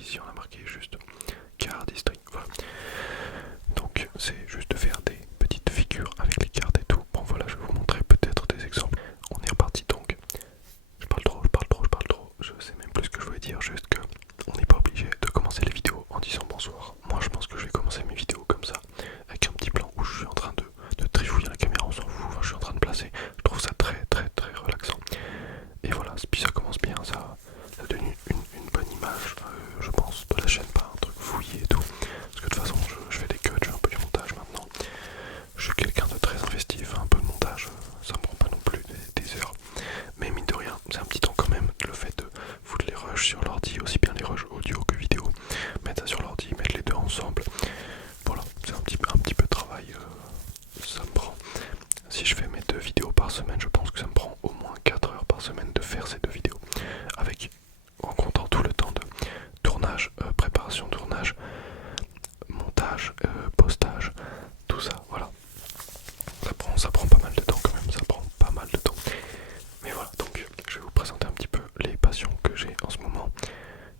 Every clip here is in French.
ici on a marqué juste car district, voilà. Donc c'est juste de faire des petites figures avec les cartes et tout. Bon voilà, je vais vous montrer peut-être des exemples. On est reparti donc. Je parle trop, je parle trop, je parle trop. Je sais même plus ce que je voulais dire, juste que on n'est pas obligé de commencer les vidéos en disant bonsoir. Moi je pense que je vais commencer mes vidéos comme ça, avec un petit plan où je suis en train de trifouiller la caméra, on s'en fout, enfin, je suis en train de placer. Je trouve ça très très très relaxant. Et voilà, puis ça commence bien, ça a devenu une bonne image, je pense, de la chaîne, pas un truc fouillé et tout. Parce que de toute façon, je fais des cuts, je fais un peu du montage maintenant. Je suis quelqu'un de très investi, enfin un peu de montage, ça me prend pas non plus des heures. Mais mine de rien, c'est un petit temps quand même, le fait de foutre les rushs sur l'ordi, aussi bien les rushs audio que vidéo, mettre ça sur l'ordi, mettre les deux ensemble. Voilà, c'est un petit peu de travail, ça me prend. Si je fais mes 2 vidéos par semaine, je pense que ça me prend au moins 4 heures par semaine de faire ces 2 vidéos. Avec, en comptant tout le temps de tournage, préparation de tournage, montage, postage, tout ça, voilà. Ça prend pas mal de temps quand même, ça prend pas mal de temps. Mais voilà, donc je vais vous présenter un petit peu les passions que j'ai en ce moment.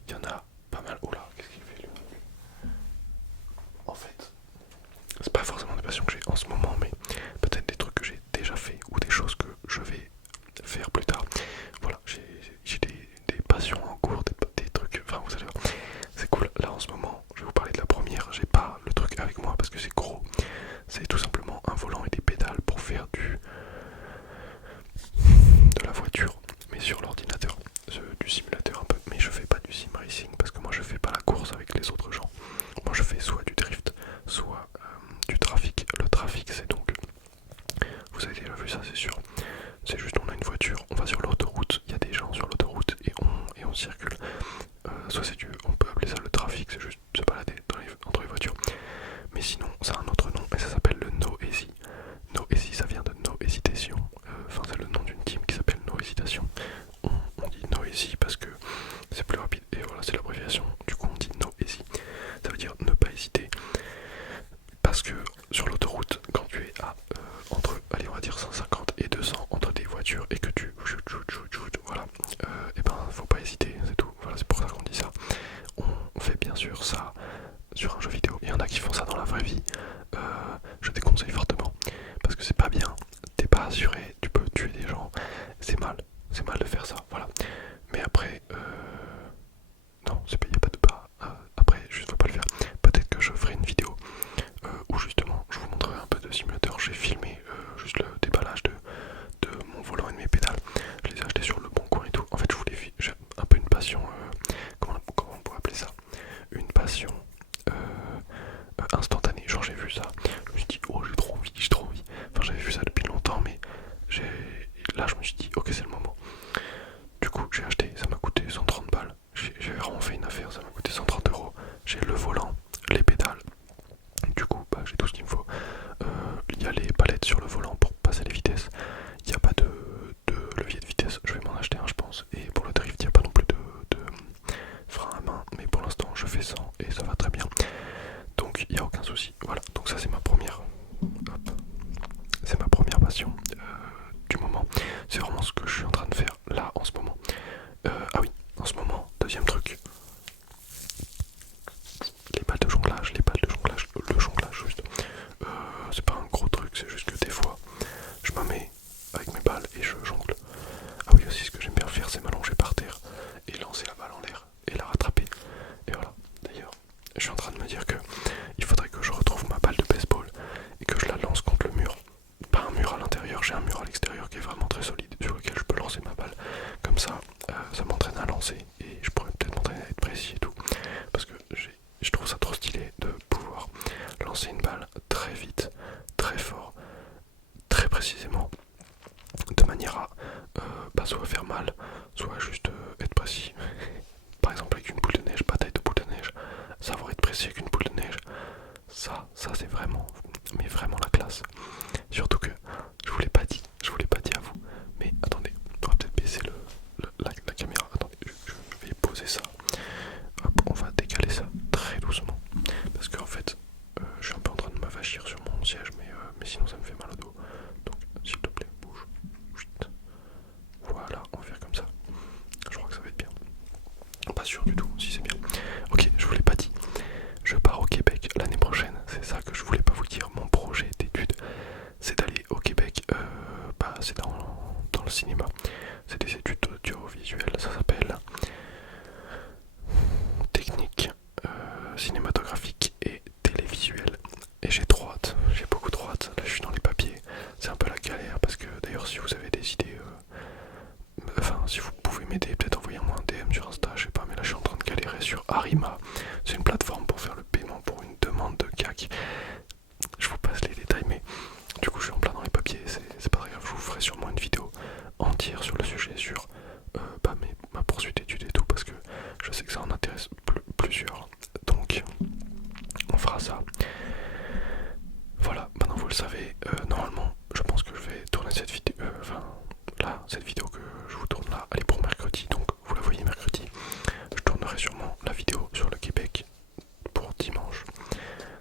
Il y en a pas mal. Oula, qu'est-ce qu'il fait lui? En fait, c'est pas forcément des passions que j'ai en ce moment, mais peut-être des trucs que j'ai déjà fait ou des choses que je vais faire plus tard. Voilà, j'ai des passions en cours, des trucs, enfin vous allez voir, c'est cool. Là en ce moment, je vais vous parler de la première, j'ai pas le truc avec moi parce que c'est gros. C'est tout simplement un volant et des pédales pour faire de la voiture, mais sur l'ordinateur, du simulateur un peu. Mais je fais pas du sim racing parce que moi je fais pas la course avec les autres gens. Moi je fais soit du drift, soit du trafic. Le trafic c'est donc, vous avez déjà vu ça c'est sûr, c'est juste on a une voiture, on va sur l'autoroute, il y a des gens sur l'autoroute et on circule. Soit c'est on peut appeler ça le trafic, c'est juste se balader entre les voitures. Mais sinon ça a un autre nom et ça s'appelle le No Easy. No Easy ça vient de No Hésitation, enfin c'est le nom d'une team qui s'appelle No Hésitation. On dit No Easy parce que c'est plus rapide et voilà c'est l'abréviation, du coup on dit No Easy. Ça veut dire ne pas hésiter. Parce que sur l'autoroute, quand tu es à entre, allez on va dire 150 et 200 entre des voitures et que tu voilà, et ben faut pas hésiter, c'est tout. Voilà, c'est pour ça qu'on dit ça. On fait bien sûr ça sur un jeu vidéo. Il y en a qui font ça dans la vraie vie. Je déconseille fortement parce que c'est pas bien. T'es pas assuré, tu peux tuer des gens. C'est mal de faire ça. Voilà. Mais après, non, c'est pas, y a pas de pas. Après, juste faut pas le faire. Peut-être que je ferai une vidéo où justement je vous montrerai un peu de simulateur. J'ai filmé juste le déballage de mon volant et de mes pédales. Je les ai achetés sur le bon coin et tout. En fait, j'ai un peu une passion, comment on pourrait appeler ça, une passion instantanée. Genre j'ai vu ça, je me suis dit oh j'ai trop envie. Enfin j'avais vu ça depuis longtemps, mais là je me suis dit ok c'est le moment. Du coup j'ai acheté, ça m'a coûté 130 balles. J'ai vraiment fait une affaire, ça m'a coûté 130 euros. J'ai le volant, les pédales. Du coup bah, j'ai tout ce qu'il me faut. Il y a les palettes sur le volant pour passer les vitesses. Il n'y a pas de levier de vitesse, je vais m'en acheter un je pense. Et pour le drift il n'y a pas non plus de frein à main. Mais pour l'instant je fais sans et ça va très bien. Donc il n'y a aucun souci. Voilà, donc ça c'est ma première. C'est ma première passion du moment. C'est vraiment ce que je suis en train de faire là en ce moment. Ah oui, en ce moment, deuxième truc. Les balles de jonglage, le jonglage juste. C'est pas un gros truc, c'est juste que des fois, je me mets avec mes balles et je jongle. Ah oui aussi ce que j'aime bien faire c'est m'allonger par terre et lancer la balle en l'air et la rattraper. Et voilà, d'ailleurs, je suis en train de me dire que il faudrait que je retrouve ma balle de baseball et que je la lance contre le mur. Pas un mur à l'intérieur, j'ai un mur à l'extérieur qui est vraiment très solide sur lequel je peux lancer ma balle. Comme ça, ça m'entraîne à lancer et je pourrais peut-être m'entraîner à être précis et tout. Parce que je trouve ça trop stylé de pouvoir lancer une balle très vite, très fort, très précisément, de manière à soit faire mal, soit juste être précis. Par exemple avec une boule de neige, bataille de boule de neige, savoir être précis avec une boule de neige, ça c'est vraiment, mais vraiment la classe. Surtout que je vous l'ai pas dit à vous, mais attendez, on va peut-être baisser la caméra. Attendez, je vais poser ça. Hop, on va décaler ça très doucement, parce qu'en fait, je suis un peu en train de m'avachir sur mon siège, mais sinon ça me fait mal au dos. Donc, s'il te plaît, bouge. Chut. Voilà, on va faire comme ça. Je crois que ça va être bien. Pas sûr du tout si c'est bien. Ok, cinématographique et télévisuel. Et j'ai trop hâte, j'ai beaucoup trop hâte. Là je suis dans les papiers, c'est un peu la galère parce que d'ailleurs si vous avez des idées, enfin si vous pouvez m'aider, peut-être envoyez-moi un DM sur Insta, je sais pas, mais là je suis en train de galérer sur Arima. C'est une plateforme pour faire le paiement pour une demande de CAC. Je vous passe les détails, mais du coup je suis en plein dans les papiers, c'est pas très grave, je vous ferai sûrement une vidéo entière sur le sujet, sur ma poursuite d'études et tout, parce que je sais que ça en intéresse plusieurs. Donc on fera ça. Voilà, maintenant vous le savez, normalement je pense que je vais tourner cette vidéo, là, cette vidéo que je vous tourne là, elle est pour mercredi, donc vous la voyez mercredi. Je tournerai sûrement la vidéo sur le Québec pour dimanche.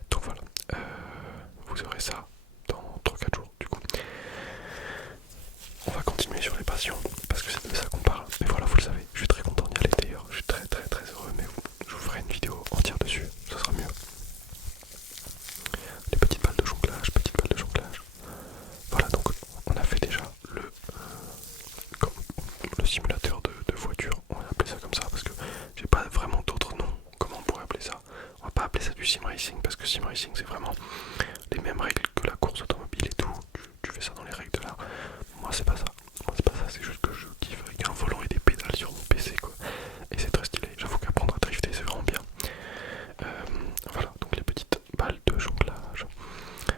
Donc voilà, vous aurez ça dans 3-4 jours du coup. On va continuer sur les passions, parce que c'est de ça qu'on parle. Mais voilà, vous le savez, je suis très content d'y aller d'ailleurs, je suis très très très heureux, mais je vous ferai une vidéo entière dessus, ça sera mieux. Les petites balles de jonglage, petites balles de jonglage. Voilà, donc on a fait déjà le simulateur de voiture, on va appeler ça comme ça, parce que j'ai pas vraiment d'autres noms, comment on pourrait appeler ça. On va pas appeler ça du sim racing, parce que sim racing c'est vraiment les mêmes règles que la course automobile et tout, tu fais ça dans les règles de l'art. Moi c'est pas ça, c'est juste que je kiffe avec un volant et des pédales sur mon PC quoi. Et c'est très stylé, j'avoue qu'apprendre à drifter c'est vraiment bien. Voilà, donc les petites balles de jonglage.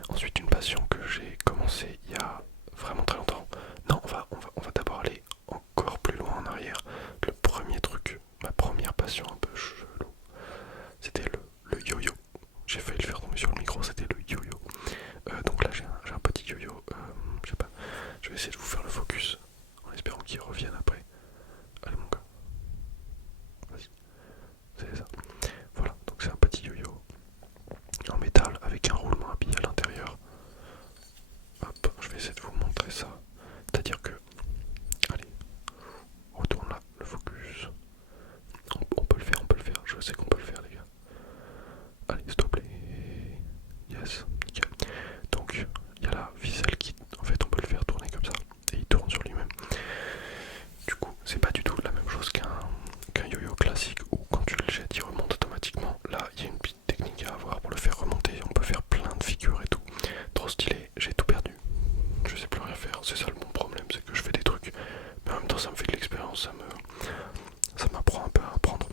Ensuite une passion que j'ai commencé il y a vraiment très longtemps. Non, on va d'abord aller encore plus loin en arrière. Le premier truc, ma première passion un peu chelou, c'était le yo-yo. J'ai failli le faire tomber sur le micro, c'était le yo-yo. Donc là j'ai un petit yo-yo, je sais pas, je vais essayer de vous faire le focus en espérant qu'il revienne après. Allez mon gars, vas-y, c'est ça. Voilà, donc c'est un petit yo-yo en métal avec un roulement à billes à l'intérieur. Hop, je vais essayer de vous montrer ça. C'est-à-dire que, allez, retourne là, le focus. On peut le faire, je sais qu'on peut le faire les gars. Allez, s'il te plaît. Yes, nickel. Donc, il y a la ficelle qui, en fait, on peut le faire tourner comme ça. Et il tourne sur lui-même. Du coup, c'est pas du tout la même chose qu'un yo-yo classique où quand tu le jettes, il remonte automatiquement. Là, il y a une petite technique à avoir pour le faire remonter. On peut faire plein de figures et tout. Trop stylé, j'ai tout perdu. Je sais plus rien faire, c'est ça mon problème, c'est que je fais des trucs, mais en même temps ça me fait de l'expérience, ça m'apprend un peu à apprendre.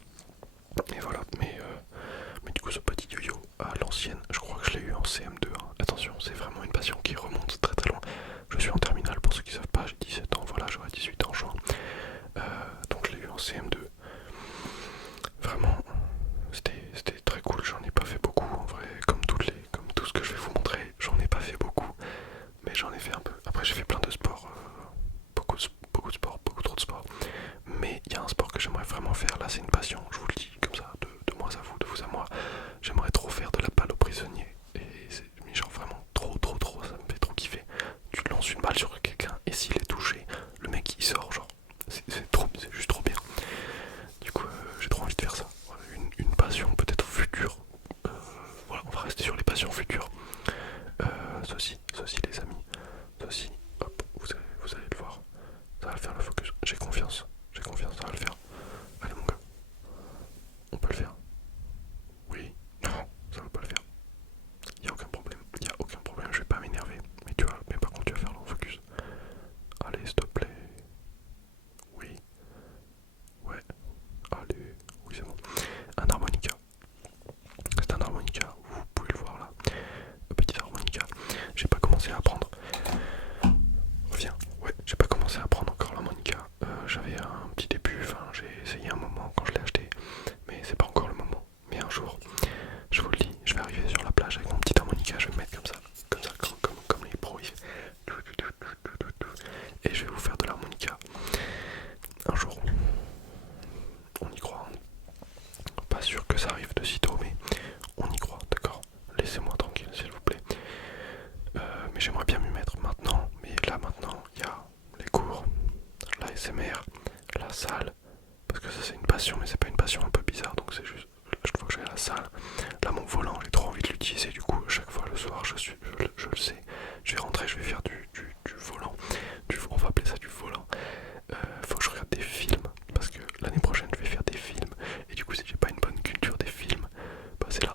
Et voilà, mais du coup ce petit yo-yo à l'ancienne, je crois que je l'ai eu en CM2. Hein. Attention, c'est vraiment une passion qui remonte très très loin. Je suis en terminale pour ceux qui savent pas, j'ai 17 ans, voilà, j'aurai 18 ans en juin. Donc je l'ai eu en CM2. Vraiment, c'était très cool, j'en ai pas fait beaucoup en vrai, comme tout ce que je vais vous montrer, j'en ai pas fait beaucoup. Mais j'en ai fait un peu. Après j'ai fait plein de sports, beaucoup de sports, beaucoup trop de sports. Mais il y a un sport que j'aimerais vraiment faire, là c'est une passion, je vous le dis comme ça, de moi à vous, de vous à moi. J'aimerais trop faire de la balle aux prisonniers. Et c'est genre vraiment trop, ça me fait trop kiffer. Tu lances une balle sur quelqu'un et s'il est touché, le mec il sort, genre c'est juste trop bien. Du coup j'ai trop envie de faire ça. Voilà, une passion peut-être future. Voilà, on va rester sur les passions futures. Ceci les amis, ceci, hop, vous allez le voir, ça va le faire le focus, j'ai confiance, ça va le faire. Allez mon gars, on peut le faire. Oui, non, ça va pas le faire. Y a aucun problème, je vais pas m'énerver, mais par contre tu vas faire le focus. Allez s'il te plaît. Oui, ouais, allez, oui c'est bon. Un harmonica. C'est un harmonica, vous pouvez le voir là. Un petit harmonica. J'ai pas commencé à apprendre. Reviens. Ouais, j'ai pas commencé à apprendre encore l'harmonica. J'avais un petit début, enfin j'ai essayé un moment quand je l'ai acheté, mais c'est pas encore le moment. Mais un jour, je vous le dis, je vais arriver sur la plage avec mon petit harmonica, je vais me mettre comme ça, comme les pros. Et je vais vous faire de l'harmonica. Un jour, on y croit. Pas sûr que ça arrive de sitôt, mais on y croit, d'accord? Laissez-moi tranquille, s'il vous plaît. Mais j'aimerais bien m'y mettre maintenant. Mais là, maintenant, il y a les cours, la SMR, la salle. Parce que ça, c'est une passion, mais c'est pas une passion un peu bizarre. Donc, c'est juste, chaque fois que je vais à la salle, là, mon volant, j'ai trop envie de l'utiliser. Du coup, chaque fois le soir, je le sais. Je vais rentrer, je vais faire du volant. On va appeler ça du volant. Faut que je regarde des films. Parce que l'année prochaine, je vais faire des films. Et du coup, si j'ai pas une bonne culture des films, bah, c'est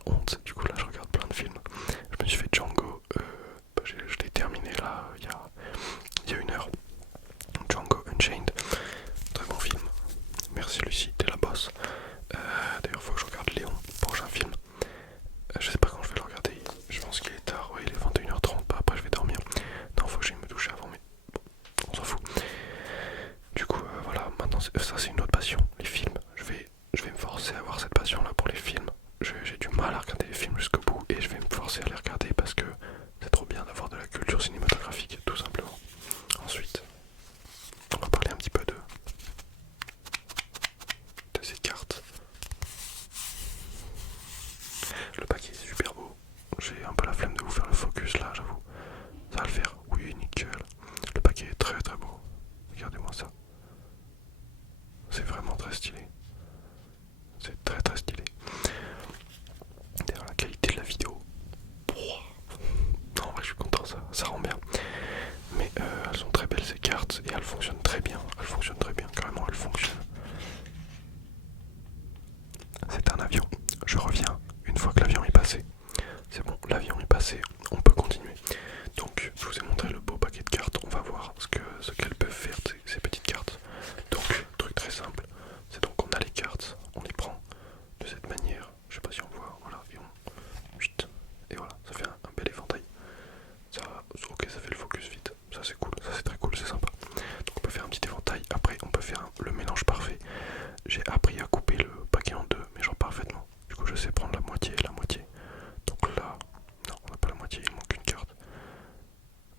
Le paquet est super beau. J'ai un peu la flemme de vous faire le focus là, j'avoue. Ça va le faire. Oui, nickel. Le paquet est très très beau. Regardez-moi ça. C'est vraiment très stylé. C'est très très stylé. D'ailleurs, la qualité de la vidéo. Non, en vrai, je suis content, ça rend bien. Mais elles sont très belles ces cartes et elles fonctionnent très bien. Elles fonctionnent très bien, carrément, elles fonctionnent. C'est un avion. Je reviens une fois que l'avion est passé. C'est bon, l'avion est passé, on peut continuer. Donc, je vous ai montré le beau paquet de cartes. On va voir ce qu'elles peuvent faire, ces petites cartes. Donc, truc très simple, c'est donc on a les cartes, on les prend de cette manière. Je sais pas si on voit, voilà, et on... Chut, et voilà, ça fait un bel éventail. Ça, ok, ça fait le focus vite. Ça c'est cool, ça c'est très cool, c'est sympa. Donc on peut faire un petit éventail. Après on peut faire le mélange parfait. J'ai appris à couper le paquet en deux, mais genre parfaitement. Du coup je sais prendre la moitié et la moitié. Donc là, non on n'a pas la moitié, il manque une carte.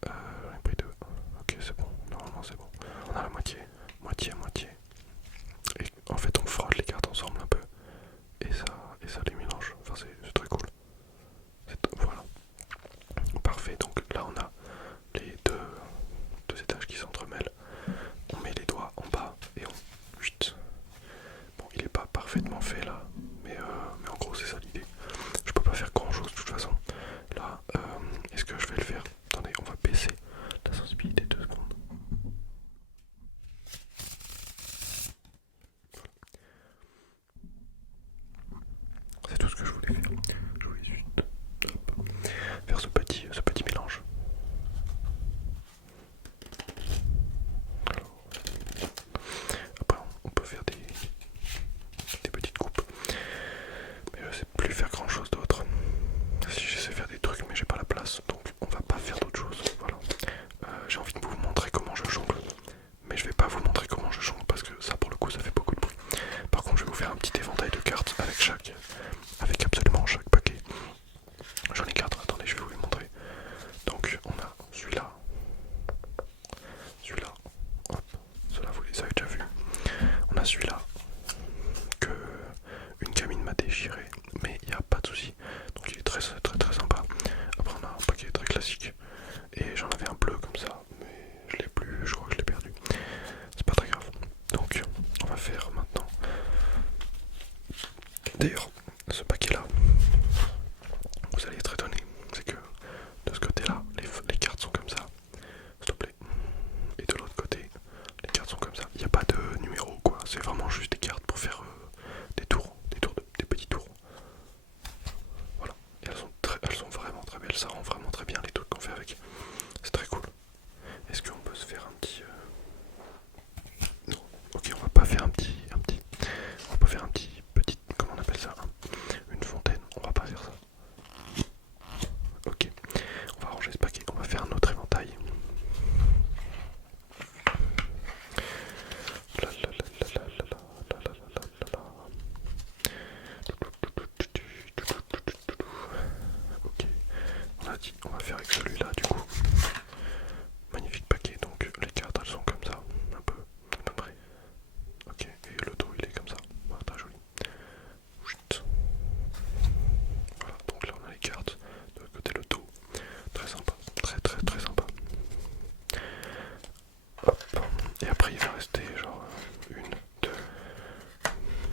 J'en ai pris deux. Ok c'est bon, normalement c'est bon. On a la moitié, moitié. Et en fait on frotte les cartes ensemble un peu. Et ça les mélange. Enfin c'est très cool. Voilà. Parfait, donc là on a les deux étages qui s'entremêlent. On met les doigts en bas et on... Chut. Bon, il est pas parfaitement fait là, mais en gros c'est ça l'idée. Je peux pas faire grand chose de toute façon. Là, est-ce que je vais le faire? Attendez, on va baisser la sensibilité 2 secondes. C'est tout ce que je voulais faire. Je voulais juste faire ce petit mélange. Après, on peut faire des petites coupes. Mais je sais plus faire grand chose d'autre. Si j'essaie de faire des trucs, mais j'ai pas la place. Donc on va pas faire d'autre chose. Voilà. J'ai envie de vous montrer comment je jongle. Mais je vais pas vous montrer comment je jongle parce que ça pour le coup ça fait beaucoup de bruit. Par contre je vais vous faire un petit éventail de cartes avec absolument chaque paquet. J'en ai 4, attendez je vais vous les montrer. Donc on a celui-là, hop, ceux-là vous les avez déjà vus. On a celui-là que une gamine m'a déchiré, mais il n'y a pas de souci. Donc il est très sympa. Après on a un paquet très classique. Et j'en avais un bleu comme ça, mais je l'ai plus, je crois que je l'ai perdu. C'est pas très grave. Donc on va faire maintenant. D'ailleurs, ce paquet là, vous allez être étonné, c'est que de ce côté là, les cartes sont comme ça, s'il te plaît. Et de l'autre côté, les cartes sont comme ça. Il n'y a pas de numéro quoi, c'est vraiment juste des cartes pour faire des tours, des petits tours. Voilà. Et elles sont vraiment très belles, ça rend vraiment très bien les trucs qu'on fait avec. C'est très cool. Est-ce qu'on peut se faire un petit... Non, ok, on va pas faire un petit... On va pas faire un petit... Comment on appelle ça? Une fontaine, on va pas faire ça. Ok, on va ranger ce paquet, on va faire un autre éventail. Ok, on a dit, on va faire avec celui-là du coup. Magnifique paquet, donc les cartes elles sont comme ça, un peu, à peu près. Ok, et le dos il est comme ça, voilà, très joli. Chut. Voilà, donc là on a les cartes, de l'autre côté le dos, très sympa, très sympa. Hop, et après il va rester genre 1, 2,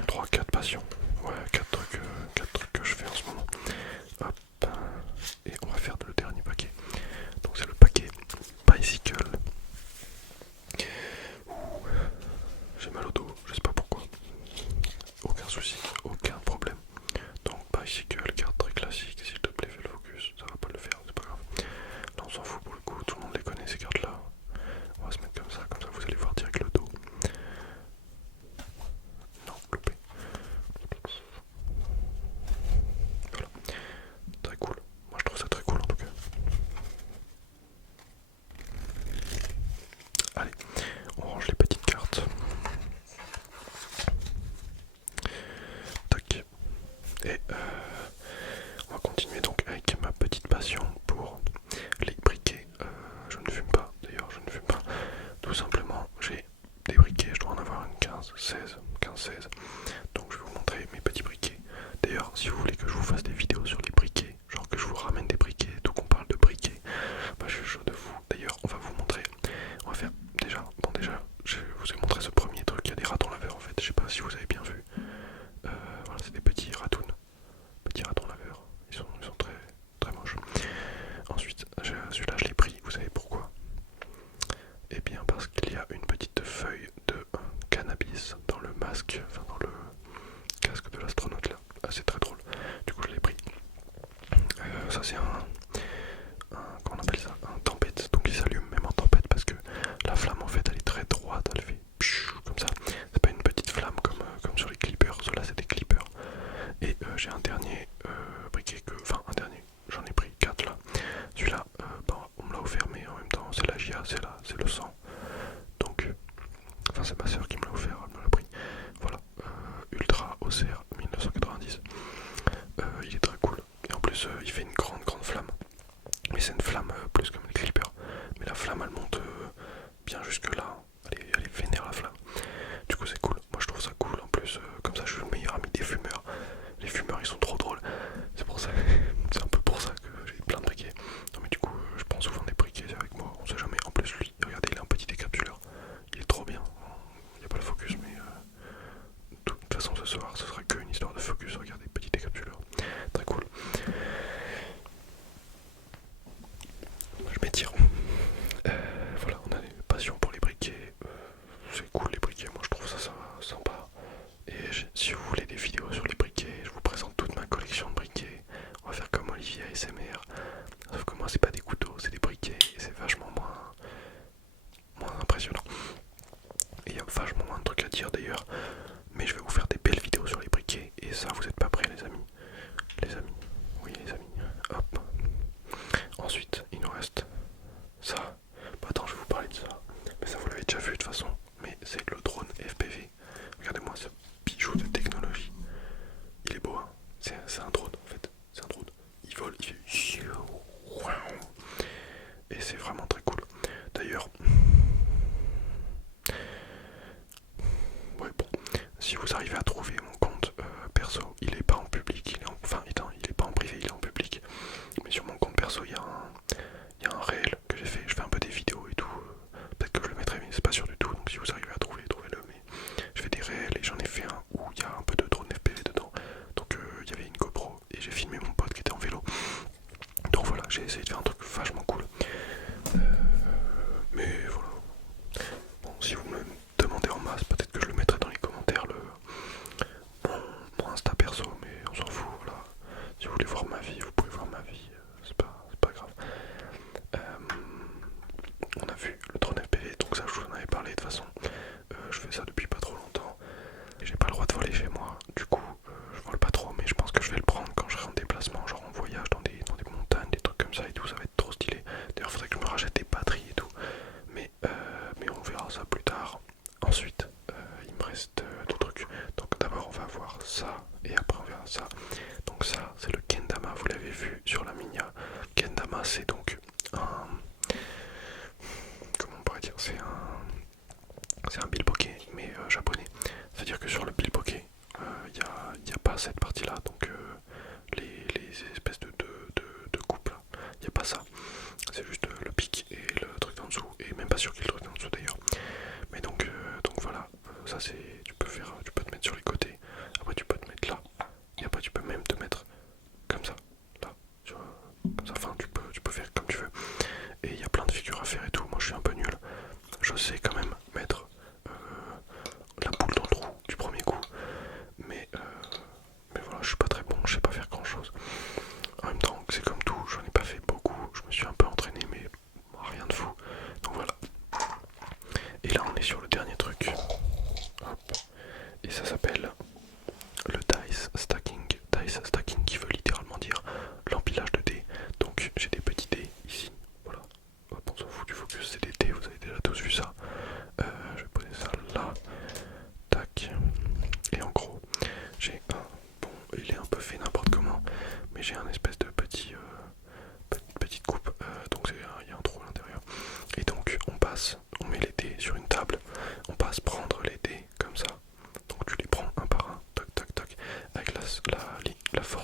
3, 4 passions. Ouais, 4 trucs que je fais en ce moment. Hop, et on va faire le dernier paquet. Donc c'est le paquet Bicycle. J'ai mal au dos, je sais pas pourquoi. Aucun souci, aucun problème. Donc Bicycle, carte très classique, s'il te plaît fais le focus, ça va pas le faire, c'est pas grave. Là on s'en fout pour le coup, tout le monde les connaît ces cartes là. On va se mettre comme ça vous allez voir direct le dos. Non, loupé. Voilà, très cool. Moi je trouve ça très cool en tout cas. Allez, on range les petites cartes. Tac. Et si vous voulez que je vous fasse des vidéos sur les briquets, genre que je vous ramène des briquets et tout, qu'on parle de briquets, bah je suis chaud de fou. D'ailleurs, on va vous montrer, on va faire déjà, je vous ai montré ce premier truc, il y a des ratons laveurs en fait, je sais pas si vous avez bien vu. Voilà, c'est des petits ratons laveurs, ils sont très, très moches. Ensuite, celui-là je l'ai pris, vous savez pourquoi? Eh bien parce qu'il y a une petite feuille de cannabis dans le masque, enfin dans le casque de l'astronaute là. Ah, c'est très drôle. Du coup je l'ai pris. Ça c'est comment on appelle ça? Un tempête. Donc il s'allume même en tempête parce que la flamme en fait elle est très droite, elle fait comme ça. C'est pas une petite flamme comme sur les clippers. Ceux-là c'est des clippers. Et j'ai un dernier briquet enfin un dernier. J'en ai pris 4 là. Celui-là, on me l'a offert mais en même temps c'est la GIA, c'est le sang. Donc, enfin c'est ma soeur qui me l'a offert, elle me l'a pris. Voilà, Ultra OCR 1990. Il est très cool. Et en plus il fait une grande flamme. Mais c'est une flamme plus comme les clippers. Mais la flamme elle monte bien jusque là. Elle est vénère la flamme. Du coup c'est cool. Moi je trouve ça cool. En plus comme ça je suis le meilleur ami des fumeurs. Les fumeurs ils sont trop drôles. C'est pour ça. C'est un peu pour ça que j'ai plein de briquets. Non mais du coup je prends souvent des briquets avec moi. On sait jamais. En plus lui, regardez il a un petit décapsuleur. Il est trop bien. Il n'y a pas le focus mais de toute façon ce soir ce sera que une histoire de focus. Regardez, petit décapsuleur. Très cool. Je m'étire. Voilà, on a des passions pour les briquets. C'est cool les briquets, moi je trouve ça sympa. Et si vous voulez des vidéos sur les briquets, je vous présente toute ma collection de briquets. On va faire comme Olivier ASMR. Sauf que moi c'est pas des couteaux, c'est des briquets et c'est vachement moins impressionnant. Et il y a vachement moins de trucs à dire d'ailleurs. Mais je vais vous faire des belles vidéos sur les briquets. Et ça, vous êtes pas prêts les amis. Les amis, oui les amis. Hop. Ensuite, il nous reste ça. Bah attends, je vais vous parler de ça. Mais ça vous l'avez déjà vu de toute façon. Mais c'est le drone FPV. Regardez-moi ce bijou de technologie. Il est beau hein. C'est un drone en fait. C'est un drone. Il vole, il fait... Et c'est vraiment très cool. D'ailleurs... Ouais bon. Si vous arrivez à trouver mon compte perso, il est pas en public. Il est pas en privé, il est en public. Mais sur mon compte perso, il y a un réel que j'ai fait. Je fais un peu des vidéos et tout. Peut-être que je le mettrai, mais c'est pas sûr du tout. Donc si vous arrivez à trouver, trouvez-le. Mais je fais des réels et j'en ai fait un où il y a un peu de drone FPV dedans. Donc il y avait une GoPro et j'ai filmé mon pote qui était en vélo. Donc voilà, j'ai essayé de faire un truc vachement cool. Mais voilà. Bon, si vous me demandez en masse, peut-être que je le mettrai dans les commentaires mon Insta perso, mais on s'en fout. Voilà. Si vous voulez voir ma vie, vous pouvez voir ma vie. C'est pas grave. On a vu le drone FPV, donc ça je vous en avais parlé de toute façon. Je fais ça depuis pas trop longtemps. Et j'ai pas le droit de voler chez moi. Du coup, je vole pas trop, mais je pense que je vais le prendre quand je serai en déplacement, genre en voyage dans des montagnes, des trucs comme ça et tout. Ça va être trop stylé. D'ailleurs, faudrait que je me rachète des batteries et tout. Mais on verra ça plus tard. Ensuite, il me reste deux trucs. Donc d'abord, on va voir ça et après on verra ça. Donc ça, c'est le Kendama. Vous l'avez vu sur la Minia. Kendama, c'est donc un... Comment on pourrait dire? C'est un bilboquet, mais japonais. C'est-à-dire que sur le bilboquet, il n'y a pas cette partie-là. Donc les espèces de coupes là, il n'y a pas ça. C'est juste le pic et le truc en dessous. Et même pas sûr qu'il y ait le truc en dessous d'ailleurs. Mais donc voilà, ça c'est. Tu peux te mettre sur les côtés. Après tu peux te mettre là. Et après tu peux même te mettre comme ça. Là. Comme ça, enfin tu peux faire comme tu veux. Et il y a plein de figures à faire et tout. Moi je suis un peu nul. Je sais quand même mettre la boule dans le trou du premier coup. Mais voilà, je suis pas très bon, je sais pas faire grand chose. En même temps, c'est comme tout, j'en ai pas fait beaucoup. Je me suis un peu entraîné, mais rien de fou. Donc voilà. Et là on est sur le dernier truc. Hop. Et ça s'appelle le dice stacking. Dice stacking qui veut littéralement dire l'empilage de dés. Donc j'ai des petits dés ici. Voilà. Hop, on s'en fout du focus, c'est des dés, vous avez déjà tous vu ça. Je vais poser ça là. Tac. Et en gros, j'ai un... Bon, il est un peu fait n'importe comment, mais j'ai un espèce de petite coupe. Donc il y a un trou à l'intérieur. Et donc on met les dés sur une table. On passe prendre les dés comme ça. Donc tu les prends un par un, toc toc toc, avec la forme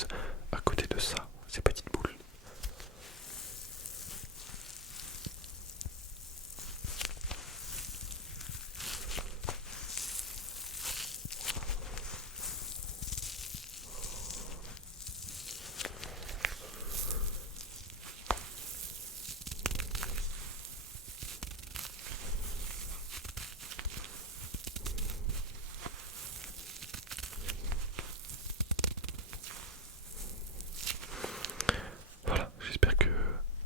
lumineuse à côté de ça, ces petites boules. Voilà, j'espère que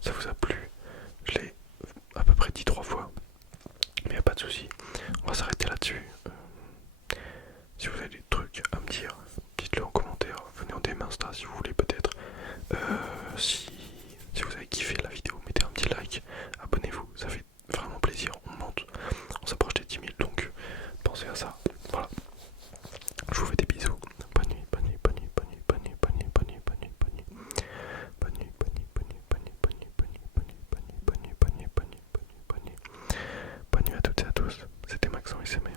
ça vous a plu. Je l'ai à peu près dit 3 fois, mais y a pas de souci. On va s'arrêter là-dessus. Si vous avez des trucs à me dire, dites-le en commentaire. Venez en DM Insta si vous voulez peut-être. Si vous avez kiffé la vidéo, mettez un petit like, abonnez-vous, ça fait vraiment plaisir. On monte, on s'approche des 10 000, donc pensez à ça. Voilà. Je vous fais des bisous. Bonne nuit, bonne nuit, bonne nuit, bonne nuit, bonne nuit, bonne nuit, bonne nuit, bonne nuit, bonne nuit. Bonne nuit, bonne nuit, bonne nuit, bonne nuit, bonne nuit, bonne nuit, bonne nuit, bonne nuit, bonne nuit, bonne nuit, bonne nuit, bonne nuit, bonne nuit. Bonne nuit à toutes et à tous. C'était Maxence SMR.